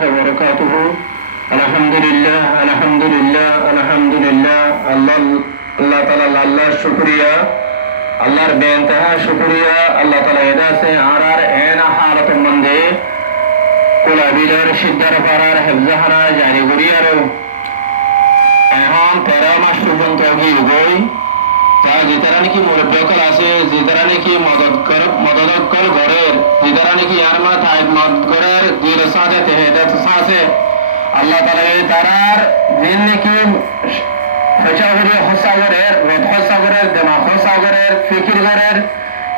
وبركاته. الحمد لله الحمد لله الحمد لله. আল্লাহ তাআলা আল্লাহর শুকরিয়া, আল্লাহর বেইনতাহা শুকরিয়া। আল্লাহ তাআলা এদা সে আরার এনা হালত মন্দে কোলাবিলের সিদ্ধার পাড়ার হেফজাহানা জারি করিয়ার এখন 13 মাস পর্যন্ত গই তা যেতারা নাকি মুরব্বকল আছে, যেতারা নাকি মদদকল ঘরের, যেতারা নাকি আর মা তাইদ মদ ঘরের দিল সাথে তেহেদাত সাথে আল্লাহ তাআলা তারার দিন নাকি ফেচাগরে হসাগরের রদ হসাগরের দিমাগ হসাগরের ফিকির ঘরের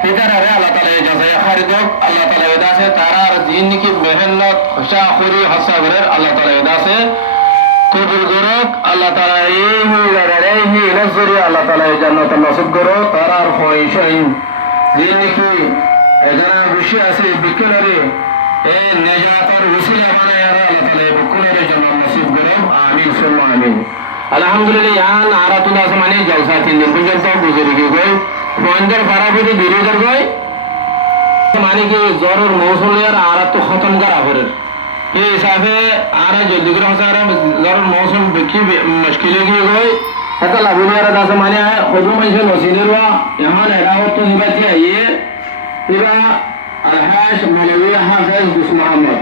হিতারে আল্লাহ তাআলা জাযায়ে খারিদক। আল্লাহ তাআলা এদাসে তারার দিন নাকি মেহনত হসাখুরি হসাগরের আল্লাহ তাআলা এদাসে কবুল করুক। আল্লাহ তাআলা এই নজরি আল্লাহ তাআলা জান্নাত নসিব করুক। তারার ফয়সাইন দিন নাকি এখানে বসে আছে বিকেলরে এই নেজাতের ওসিলা বানায় আল্লাহ তাআলা বিকেলের জন্য নসিব করুক। আমিন সুম্মা আমিন। আলহামদুলিল্লাহ ইয়ান আরাতুল আসমানি জলসা 3 দিন পর্যন্ত গুজরি গই পঞ্জর ফারাবুদি বিরোধর গই মানে কি জরুর মৌসুমের আরাত খতম করা করে এই হিসাবে আর জলদি করে হসার জরুর মৌসুম কি মুশকিল গিয়ে গই এটা লাগুনিয়ার দাস মানে খুদু মাইছে নসিদেরওয়া এখন এরাওত জিবাতি আইয়ে ইরা আলহাশ মালওয়া হাফেজ দুস মোহাম্মদ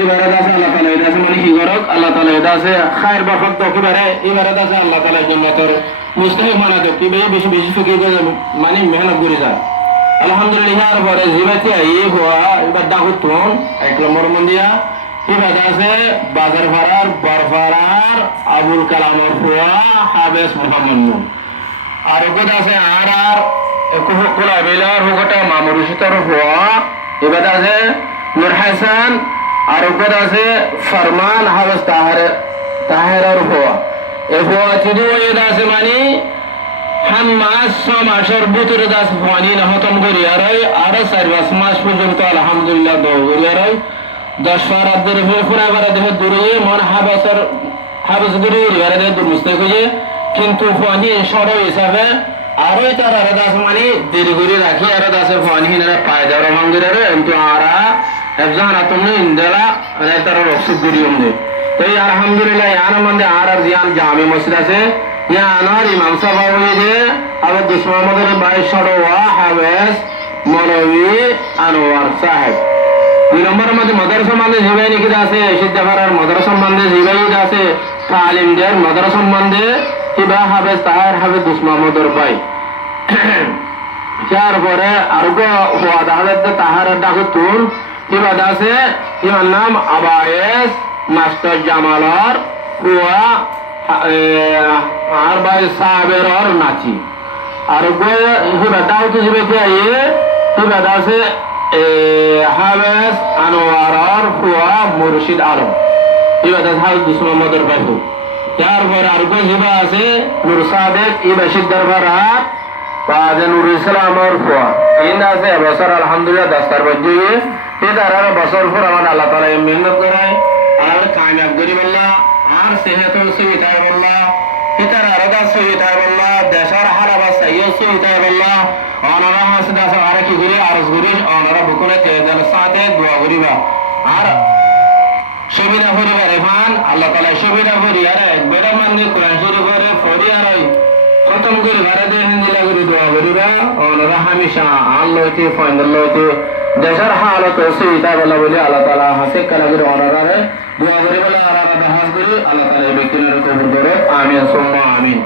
এবারে দাস আল্লাহ তাআলা এদাসে মানে কি করক আল্লাহ তাআলা এদাসে খায়ের বরকত তো কিবারে এবারে দাস আল্লাহ তাআলা জান্নাতের মুস্তাহিক বানা দে কি বেশি বেশি ফিকির করে মানে মেহনত করে যায়। আলহামদুলিল্লাহ আর পরে জিবাতি আইয়ে হওয়া এবার দাগুতুন 1 নম্বর মন্দিয়া এবার দাসে বাজার ফারার বরফারার আবুল কালামের হওয়া হাবেস মোহাম্মদ আর ওকে দাসে আর কোলা বেলার হোকটা মামুরুশিতর হওয়া এবার দাসে নূর হাসান আর উপর আছে ফরমান হাওস তাহেরার হওয়া এ হওয়া চিদু এদ আছে মানে হাম্মাস সমাসর ভিতরে দাস ফানি না খতম করি আর 4 মাস পর্যন্ত আলহামদুলিল্লাহ দোয়া করি আর 10 ফারাদের ফুরা বারা দেহ দূরে মন হাবস করি আর দূর মুস্তাক হয়ে কিন্তু ফানি সরো হিসাবে আর তার আর দাস মানে দেরি করে রাখি আর দাসে ফানি না পায় দেওয়ার মঙ্গিরারে কিন্তু আরা এফজান আতমনে ইন্দালা মানে তার রসুদ গরিয়ম দে তো আলহামদুলিল্লাহ ইয়ান মধ্যে আর জিয়ান জামি মসজিদ আছে ইয়ান আর ইমাম সাহেব হয়ে যে আবার দুস মোহাম্মদের 22 সরওয়া হাবেস মৌলভী আনোয়ার সাহেব 2 নম্বরের মধ্যে মাদ্রাসা মধ্যে জিবাই নিকি আছে সিদ্ধাফারার মাদ্রাসা মধ্যে জিবাই আছে তালিমদের মাদ্রাসা মধ্যে ইবা হাবেস তাহের হাবেস দুস মোহাম্মদের ভাই চার পরে আর গো হওয়া দাহাদ তাহার ডাকুতুন ইবাদ আছে ইমার নাম আবায়েস মাস্টার জামালর হুয়া আর ভাই সাহেবের আর নাচি আর গো হিবাদাও তো জিবেতে আইয়ে হিবাদ আছে হাবেস আনোয়ার হুয়া মুর্শিদ আলম ইবাদ আছে হাউস দুস মোহাম্মদের ভাই তারপর আর গো জিবা আছে নূর সাদেক ইবা সিদ্দার বারাত বাজে নুর ইসলাম আর হুয়া ইন আছে বছর আলহামদুলিল্লাহ দস্তার বজি এদার বছর পর আমার আল্লাহ তাআলা মেহনত করায় আর কামিয়াব গরিব আল্লাহ আর সেহত সুবিধা আল্লাহ এটার আলাদা সুবিধা আল্লাহ দেশার হারাবা সাইয়্য সুবিধা আল্লাহ অনারা হাসদা আর কি করি আরজ করি অনারা বুকুনে তেজাল সাথে দোয়া করিবা আর সুবিধা করিবা রেফান আল্লাহ তাআলা সুবিধা করি আর একবার মানে কোরআন শরীফের ফরি আর খতম করি বারে দেন দিলা করি দোয়া করিবা অনারা হামেশা আল্লাহতে ফাইনাল্লাহতে দেশের হালত সুবিধা বলা বলে আল্লাহ তাআলা হাসে কালাগির অনারে দোয়া করি বলে আর হাস করি আল্লাহ তাআলা ব্যক্তির কবুল করো আমিন সুম্মা আমিন।